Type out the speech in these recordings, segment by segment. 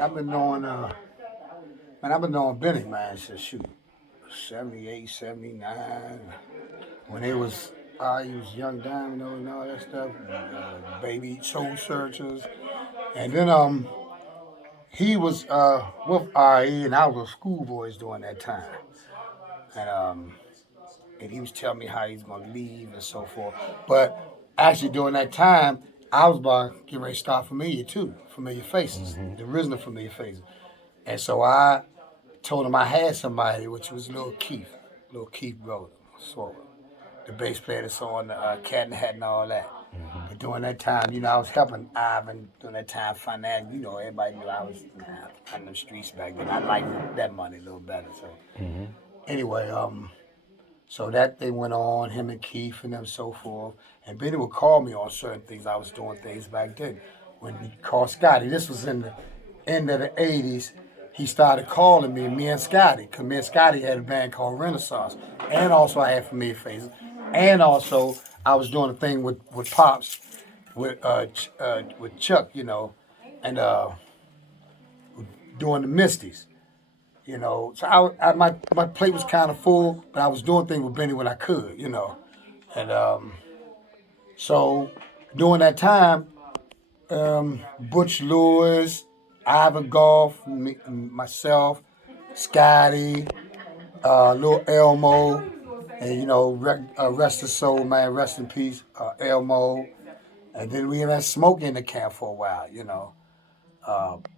I've been knowing, I've been knowing Benny, man, since shoot, 78, 79. When he was Young Diamond and all that stuff, Baby Soul Searchers. And then, he was, with RE, and I was with Schoolboys during that time. And, and he was telling me how he's going to leave and so forth. But actually, during that time, I was about to get ready to start Familiar too, Familiar Faces, the original Familiar Faces. And so I told him I had somebody, which was Little Keith Golden, sort of. The bass player that's on Cat in the Hat and all that. But during that time, I was helping Ivan during that time financially. Everybody knew I was on the streets back then. I liked that money a little better. So anyway, so that thing went on, him and Keith and them so forth. And Benny would call me on certain things. I was doing things back then. When he called Scotty, this was in the end of the 80s, he started calling me and Scotty, because me and Scotty had a band called Renaissance. And also I had Familiar Faces. And also I was doing a thing with Pops, with Chuck, and doing the Misties. So my plate was kind of full, but I was doing things with Benny when I could, And so during that time, Butch Lewis, Ivan Goff, myself, Scotty, Lil Elmo, and rest his soul, man, rest in peace, Elmo. And then we had Smoke in the camp for a while,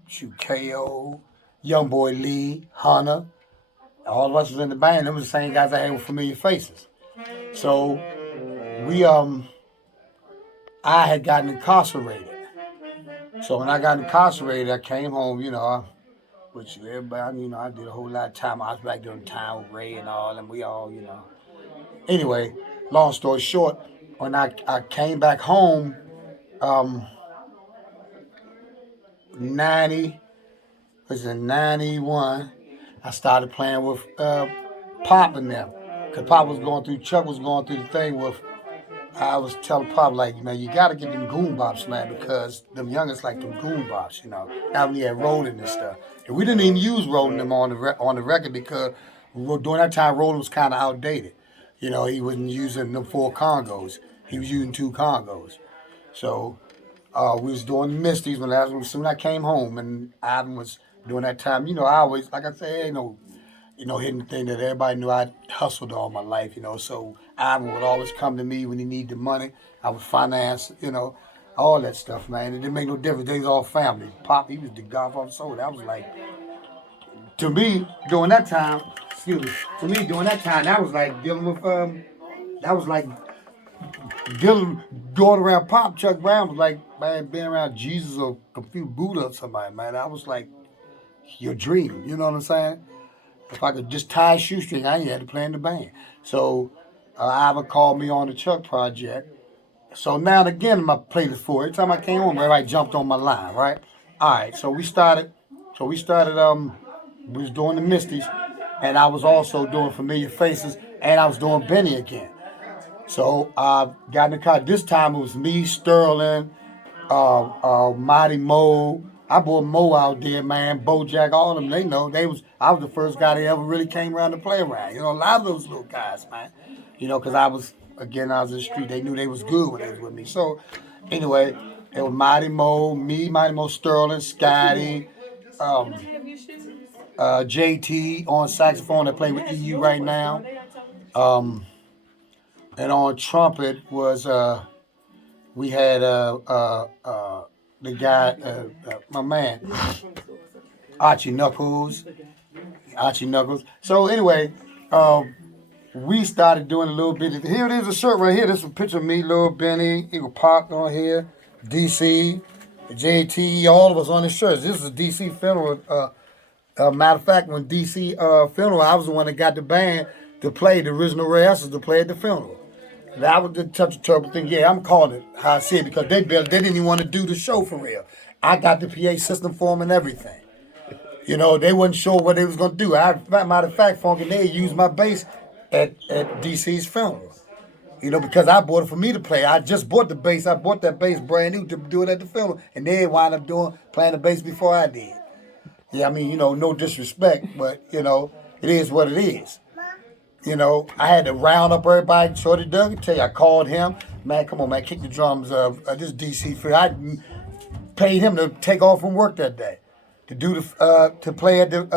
shoot KO, Young Boy Lee, Hunter. All of us was in the band. Them was the same guys I had with Familiar Faces. So I had gotten incarcerated. So when I got incarcerated, I came home, which everybody, I did a whole lot of time. I was back there in town with Ray and all, and we all, Anyway, long story short, when I came back home, 91, I started playing with Pop and them. Because Chuck was going through the thing with, I was telling Pop, like, man, you got to get them goon bops, man, because them youngest like them goon bops, Now we had Roland and stuff. And we didn't even use Roland them on the record because during that time, Roland was kind of outdated. He wasn't using them 4 Congos. He was using 2 Congos. So we was doing the Misties soon I came home, and Ivan was during that time. I always, like I said, hitting the thing that everybody knew I hustled all my life, So Ivan would always come to me when he needed the money. I would finance, all that stuff, man. It didn't make no difference. They was all family. Pop, he was the godfather soul. That was like, to me, during that time, that was like dealing with, going around Pop. Chuck Brown was like, man, being around Jesus or confused Buddha or somebody, man. I was like, your dream, you know what I'm saying? If I could just tie a shoestring, I ain't had to play in the band. So Ivan called me on the Chuck project. So now and again, my plate is full. Every time I came home, everybody jumped on my line, right? All right, so we started, we was doing the Misties, and I was also doing Familiar Faces, and I was doing Benny again. So I got in the car. This time it was me, Sterling, Mighty Mo. I brought Mo out there, man. Bojack, all of them. They know I was the first guy that ever really came around to play around. A lot of those little guys, man. Because I was in the street. They knew they was good when they was with me. So anyway, it was Mighty Mo, me, Mighty Mo, Sterling, Scotty, JT on saxophone that play with EU right now. And on trumpet was we had the guy, my man, Archie Knuckles. So anyway, we started doing a little bit. Here it is, a shirt right here. This is a picture of me, Lil Benny, Eagle Pop on here, DC, JT, all of us on the shirts. This is a DC funeral. Matter of fact, when DC funeral, I was the one that got the band to play the original rehearsals to play at the funeral. That was the touch of terrible thing. Yeah, I'm calling it how I see it because they didn't even want to do the show for real. I got the PA system for them and everything. They wasn't sure what they was going to do. Matter of fact, Funky they used my bass at DC's funeral. Because I bought it for me to play. I just bought the bass. I bought that bass brand new to do it at the funeral. And they wound up playing the bass before I did. Yeah, I mean, no disrespect, but, it is what it is. I had to round up everybody. Shorty Doug, I tell you, I called him. Man, come on, man, kick the drums of this DC for. I paid him to take off from work that day to do to play at the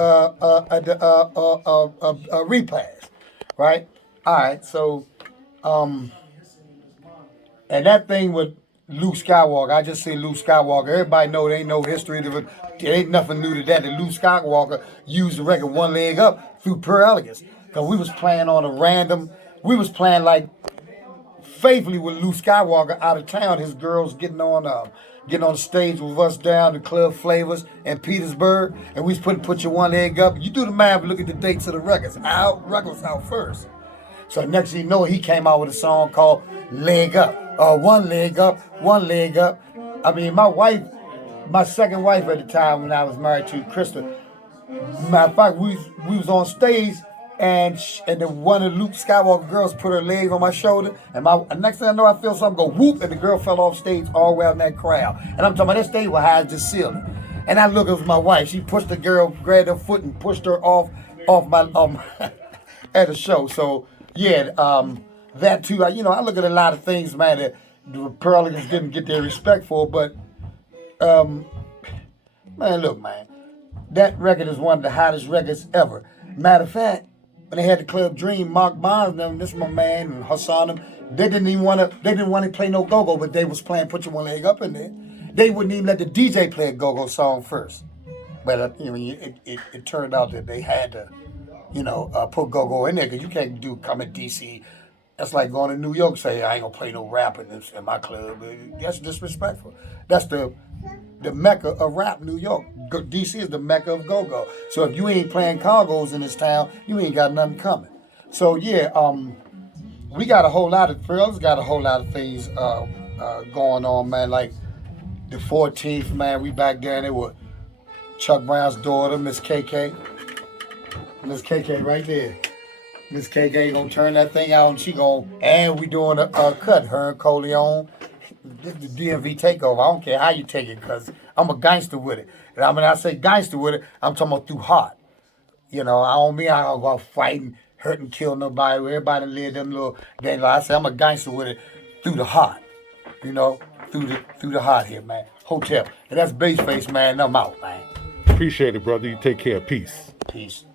repass, right? All right, so and that thing with Luke Skywalker, I just say Luke Skywalker. Everybody know there ain't no history to it. There ain't nothing new to that. That Luke Skywalker used the record one leg up through pure elegance. Cause we was playing on a random. We was playing like faithfully with Luke Skywalker out of town. His girls getting on the stage with us down the Club Flavors in Petersburg, and we was put your one leg up. You do the math, look at the dates of the records. Records out first. So next thing you know, he came out with a song called Leg Up. One leg up, one leg up. I mean, my second wife at the time when I was married to Krista, matter of fact, we was on stage and then one of Luke Skywalker girls put her leg on my shoulder, and next thing I know, I feel something go whoop, and the girl fell off stage all the way out in that crowd. And I'm talking about that stage was high as the ceiling. And I look, it was my wife. She pushed the girl, grabbed her foot, and pushed her off my at the show. So yeah, that too. I look at a lot of things, man, that the Pearligans didn't get their respect for. But man, look, man, that record is one of the hottest records ever. Matter of fact, when they had the Club Dream, Mark Bonds, them, this is my man, and Hassan, they didn't want to play no go-go, but they was playing Put Your One Leg Up in there. They wouldn't even let the DJ play a go-go song first. But it turned out that they had to, put go-go in there, because you can't come in D.C. That's like going to New York, say, I ain't going to play no rap in my club. That's disrespectful. That's the mecca of rap, New York. D.C. is the mecca of go-go. So if you ain't playing congos in this town, you ain't got nothing coming. So yeah, we got a whole lot of things going on, man. Like the 14th, man, we back down there with Chuck Brown's daughter, Miss KK. Miss KK right there. Miss KK gonna turn that thing out, and we doing a cut, her and Coleon. This is the DMV takeover. I don't care how you take it, because I'm a gangster with it. And when I say gangster with it, I'm talking about through heart. I don't mean I don't go out fighting, hurt and kill nobody. Everybody live them little things. Like I say, I'm a gangster with it through the heart. Through the heart here, man. Hotel. And that's Baseface, man. I'm out, man. Appreciate it, brother. You take care. Peace. Peace.